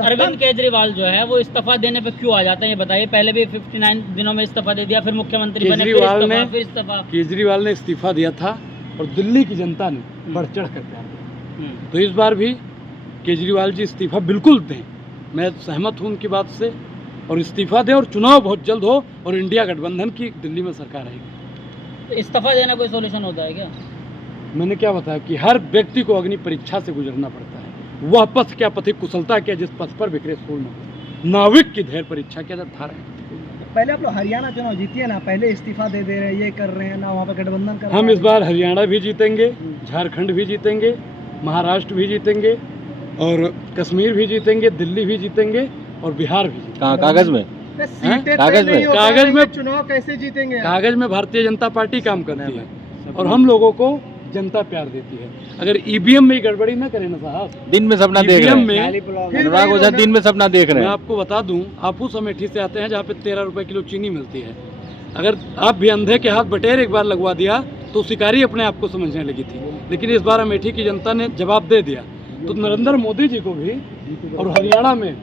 अरविंद केजरीवाल जो है वो इस्तीफा देने पे क्यों आ जाते हैं, ये बताइए। पहले भी 59 दिनों में इस्तीफा दे दिया, फिर मुख्यमंत्री बने, फिर इस्तीफा। केजरीवाल ने इस्तीफा दिया था और दिल्ली की जनता ने बढ़ चढ़ कर प्यार दिया। तो इस बार भी केजरीवाल जी इस्तीफा बिल्कुल दें, मैं सहमत हूँ उनकी बात से, और इस्तीफा दें और चुनाव बहुत जल्द हो और इंडिया गठबंधन की दिल्ली में सरकार आएगी। तो इस्तीफा देना कोई सोल्यूशन होता है क्या? मैंने क्या बताया कि हर व्यक्ति को अग्नि परीक्षा से गुजरना पड़ता है। वह पथ क्या, पथिक कुशलता क्या, जिस पथ पर बिखरे सूर्य न, नाविक की धैर्य परीक्षा क्या जब धारा है। पहले आप लोग हरियाणा चुनाव जीतिए ना, पहले इस्तीफा दे रहे हैं, ये कर रहे हैं ना, वहाँ पे गठबंधन कर रहे हैं। हम इस बार हरियाणा भी जीतेंगे, झारखंड भी जीतेंगे, महाराष्ट्र भी जीतेंगे, और कश्मीर भी जीतेंगे, दिल्ली भी जीतेंगे और बिहार भी जीतेंगे। कागज में कागज में चुनाव कैसे जीतेंगे? कागज में भारतीय जनता पार्टी काम करती है और हम लोगों को जनता प्यार देती है। अगर ईवीएम में गड़बड़ी ना करें ना साहब, दिन में सपना देख रहे हैं, अनुराग ओझा दिन में सपना देख रहे हैं। मैं आपको बता दूं, आप उस अमेठी से आते हैं जहाँ पे 13 रुपए किलो चीनी मिलती है। अगर आप भी अंधे के हाथ बटेर एक बार लगवा दिया तो शिकारी अपने आप को समझने लगी थी, लेकिन इस बार अमेठी की जनता ने जवाब दे दिया। तो नरेंद्र मोदी जी को भी और हरियाणा में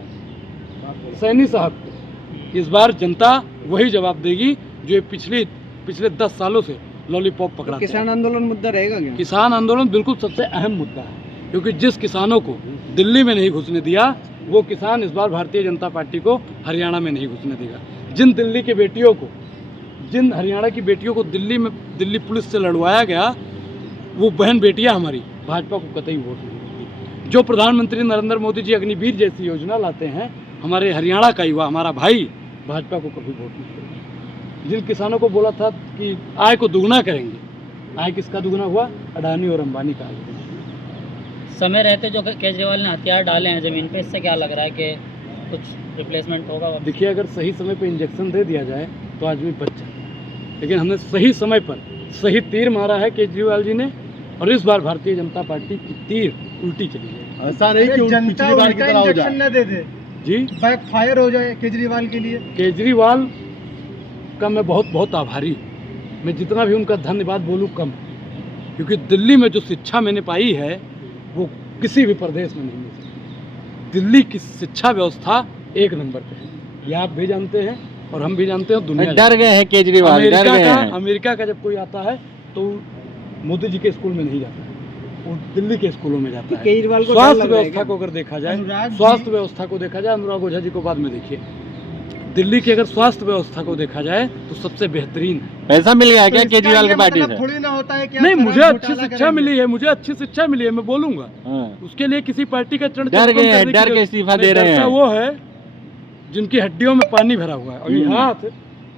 सैनी साहब को इस बार जनता वही जवाब देगी जो पिछले 10 सालों से लॉलीपॉप पकड़ा। किसान आंदोलन मुद्दा रहेगा क्या? किसान आंदोलन बिल्कुल सबसे अहम मुद्दा है, क्योंकि जिस किसानों को दिल्ली में नहीं घुसने दिया वो किसान इस बार भारतीय जनता पार्टी को हरियाणा में नहीं घुसने देगा। जिन दिल्ली की बेटियों को, जिन हरियाणा की बेटियों को दिल्ली पुलिस से लड़वाया गया, वो बहन बेटियां हमारी भाजपा को कतई वोट नहीं देती। जो प्रधानमंत्री नरेंद्र मोदी जी अग्निवीर जैसी योजना लाते हैं, हमारे हरियाणा का युवा, हमारा भाई भाजपा को कभी वोट नहीं देगा। जिन किसानों को बोला था कि आय को दुगना करेंगे, आय किसका दुगना हुआ? अडानी और अंबानी का। समय रहते जो केजरीवाल ने हथियार डाले हैं जमीन पे, इससे क्या लग रहा है कि कुछ रिप्लेसमेंट होगा? देखिए, अगर सही समय पर इंजेक्शन दे दिया जाए तो आदमी बच जाए, लेकिन हमने सही समय पर सही तीर मारा है केजरीवाल जी ने, और इस बार भारतीय जनता पार्टी की तीर उल्टी चली है। ऐसा नहीं कि जनता उल्टा इंजेक्शन न दे दे जी, बैकफायर हो जाए केजरीवाल के लिए। केजरीवाल का मैं बहुत आभारी, मैं जितना भी उनका धन्यवाद बोलूँ कम, क्योंकि दिल्ली में जो शिक्षा मैंने पाई है वो किसी भी प्रदेश में नहीं मिल सकती। दिल्ली की शिक्षा व्यवस्था एक नंबर पे है, ये आप भी जानते हैं और हम भी जानते हैं, दुनिया डर गए हैं केजरीवाल, डर गए हैं। अमेरिका का जब कोई आता है तो मोदी जी के स्कूल में नहीं जाता है, वो दिल्ली के स्कूलों में जाता है। केजरीवाल को स्वास्थ्य व्यवस्था को अगर देखा जाए, स्वास्थ्य व्यवस्था को देखा जाए, अनुराग ओझा जी को बाद में देखिए, दिल्ली की अगर स्वास्थ्य व्यवस्था को देखा जाए तो सबसे बेहतरीन है। पैसा मिल गया क्या केजरीवाल की पार्टी से? थोड़ी ना होता है कि नहीं, मुझे अच्छी शिक्षा मिली है, मुझे अच्छी शिक्षा मिली है, मैं बोलूंगा। उसके लिए किसी पार्टी का चरण डर गए हैं, डर के इस्तीफा दे रहे हैं। वो है जिनकी हड्डियों में पानी भरा हुआ है, और ये हाथ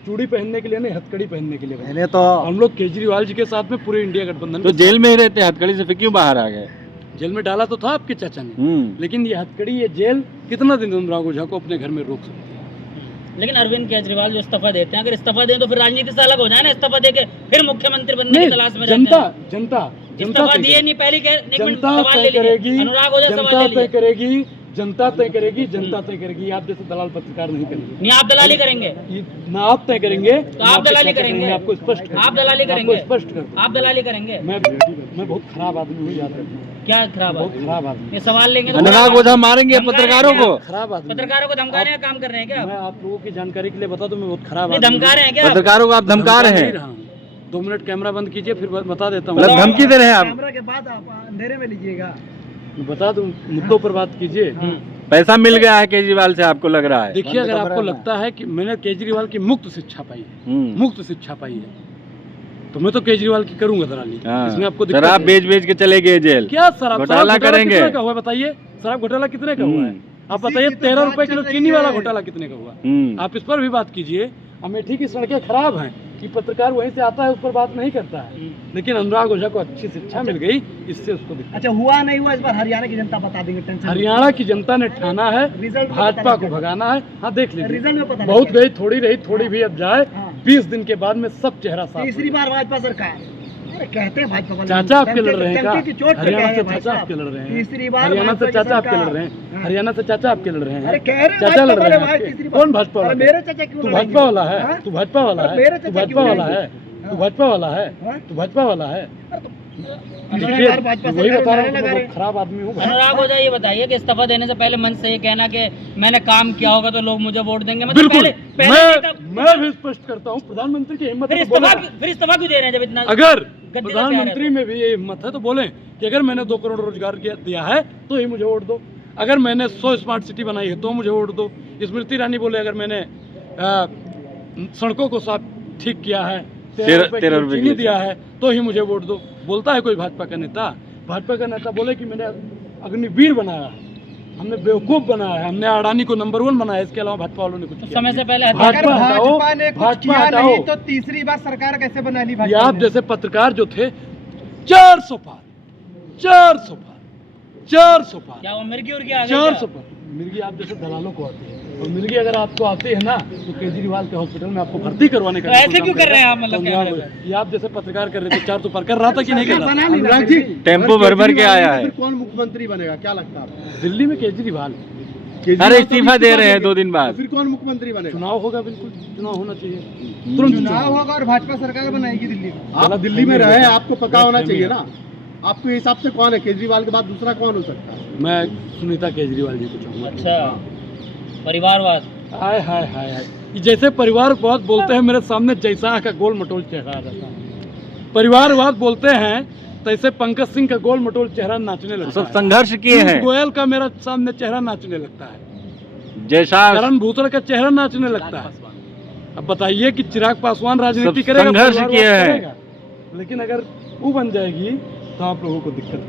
चूड़ी पहनने के लिए नहीं, हथकड़ी पहनने के लिए। पहले तो हम लोग केजरीवाल जी के साथ में पूरे इंडिया गठबंधन। तो जेल में ही रहते, हथकड़ी से फिर क्यों बाहर आ गए? जेल में डाला तो था आपके चाचा ने, लेकिन ये हथकड़ी, ये जेल कितना दिन अनुराग ओझा को अपने घर में रोक सकती है? लेकिन अरविंद केजरीवाल जो इस्तीफा देते हैं, अगर इस्तीफा दें तो फिर राजनीति से अलग हो जाए ना, इस्तीफा देके फिर मुख्यमंत्री बनने की तलाश में जनता इस्तीफा दिए नहीं, पहले जनता तय करेगी, जनता तय करेगी, जनता तय करेगी, जनता तय करेगी। आप जैसे दलाल पत्रकार नहीं करेंगे। नहीं, आप दलाली करेंगे ना, आप तय करेंगे तो आप दलाली करेंगे। आपको स्पष्ट, आप दलाली करेंगे, स्पष्ट कर, आप दलाली करेंगे। मैं बहुत खराब आदमी हूँ, याद रखिए। क्या खराब? बहुत खराब आदमी। ये सवाल लेंगे तो अनुराग ओझा मारेंगे पत्रकारों को? खराब आदमी, पत्रकारों को धमकाने का काम कर रहे हैं क्या? मैं आप लोगों की जानकारी के लिए बता दूं, मैं बहुत खराब आदमी। धमका रहे हैं क्या पत्रकारों को? आप धमका रहे हैं? 2 मिनट कैमरा बंद कीजिए, फिर बता देता हूँ। मतलब धमकी दे रहे हैं आप? कैमरा के बाद आप अंधेरे में लीजिएगा। बता दूं, मुद्दों पर बात कीजिए। पैसा मिल गया है केजरीवाल से, आपको लग रहा है? देखिए, अगर आपको लगता है कि मैंने केजरीवाल की मुक्त शिक्षा पाई है, मुक्त शिक्षा पाई है, तो मैं तो केजरीवाल की करूंगा दलाली। इसमें आपको शराब बेच के चले गए जेल? क्या शराब घोटाला करेंगे? कितने का हुआ बताइए? शराब घोटाला कितने का हुआ है? आप बताइए। 13 रुपए किलो चीनी वाला घोटाला कितने का हुआ? आप इस पर भी बात कीजिए। अमेठी की सड़कें खराब हैं कि पत्रकार वहीं से आता है, उस पर बात नहीं करता है, लेकिन अनुराग ओझा को अच्छी शिक्षा मिल गई, इससे उसको दिक्कत। अच्छा, हुआ नहीं हुआ इस बार हरियाणा की जनता बता देंगे, टेंशन। हरियाणा की जनता ने ठाना है भाजपा को भगाना है। हाँ, देख लीजिए, रिजल्ट में पता बहुत गई, थोड़ी रही, थोड़ी भी अब जाए। 20 दिन के बाद में सब चेहरा साफ। तीसरी बार भाजपा सरकार। अरे कहते हैं भाजपा वाले चाचा आपके लड़ रहे हैं क्या? हरियाणा से चाचा आपके लड़ रहे हैं। तीसरी बार हरियाणा से चाचा आपके लड़ रहे हैं। हरियाणा से चाचा आपके लड़ रहे हैं। अरे कह रहे चाचा लड़ रहे हैं। हैं। कौन भाजपा वाला? मेरे चाचा क्यों? तू भाजपा वाला है, तू भाजपा वाला है, तू भाजपा वाला है, तू भाजपा वाला है, तू भाजपा वाला है। देखिए, वही बता रहा हूँ कि मैं बहुत खराब आदमी हूँ भाई। अनुराग ओझा ये बताइए कि इस्तीफा देने से पहले मन से ये कहना कि मैंने काम किया होगा तो लोग मुझे वोट देंगे, मतलब बिल्कुल, पहले मैं भी स्पष्ट करता हूँ, प्रधानमंत्री की हिम्मत फिर है तो बोले, इस्तीफा क्यों दे रहे हैं जब इतना अगर गद्दी का प्रधानमंत्री में भी ये हिम्मत है तो बोले कि अगर मैंने 2 करोड़ रोजगार दिया है तो ही मुझे वोट दो, अगर मैंने 100 स्मार्ट सिटी बनाई है तो मुझे वोट दो। स्मृति ईरानी बोले अगर मैंने सड़कों को साफ ठीक किया है, 13 रुपए चीनी दिया है तो ही मुझे वोट दो। बोलता है कोई भाजपा का नेता? भाजपा का नेता बोले कि मैंने अग्निवीर बनाया है, हमने बेवकूफ बनाया है, हमने अडानी को नंबर 1 बनाया, इसके अलावा भाजपा वालों ने कुछ किया समय से पहले अगर भाजपा हटाओ, भाजपा ने कुछ भाजपा किया हटाओ। नहीं तो तीसरी बार सरकार कैसे बना ली ये भाजपा आप ने? जैसे पत्रकार जो थे 400 पार 400 पार 400 पार क्या वो मिर्गी उर्गी आ गई 400 पार मिर्गी आप जैसे दलालों को आती है, और मिर्गी अगर आपको आती है ना तो केजरीवाल के हॉस्पिटल में आपको भर्ती करवाने का तो ऐसे क्यों कर रहे हैं आप, मतलब क्या कर रहे ये आप जैसे पत्रकार कर रहे थे 400 पार कर रहा था कि नहीं कर रहा था? अनुराग जी, टेम्पो भर भर के आया है। कौन मुख्यमंत्री बनेगा, क्या लगता है आपको? दिल्ली में केजरीवाल, अरे इस्तीफा दे रहे हैं 2 दिन बाद। फिर कौन मुख्यमंत्री बनेगा? चुनाव होगा, बिल्कुल चुनाव होना चाहिए, तुरंत चुनाव होगा और भाजपा सरकार बनाएगी दिल्ली में। आप दिल्ली में रहे, आपको पता होना चाहिए ना। आपके हिसाब से कौन है केजरीवाल के बाद दूसरा कौन हो सकता है? मैं सुनीता केजरीवाल जी को चाहूँगा। अच्छा, परिवारवाद। हाय हाय हाय हाय, ये जैसे परिवारवाद बोलते हैं मेरे सामने जैसा का गोल मटोल चेहरा आ जाता है। परिवारवाद बोलते हैं तैसे पंकज सिंह का गोल मटोल चेहरा नाचने लगता सब है। संघर्ष किए हैं। गोयल का मेरा सामने चेहरा नाचने लगता है, जैसा करण भूषण का चेहरा नाचने लगता है। अब बताइए कि चिराग पासवान राजनीति सब करेगा, संघर्ष परिवारवाद किए हैं। करेगा। लेकिन अगर वो बन जाएगी तो आप लोगों को दिक्कत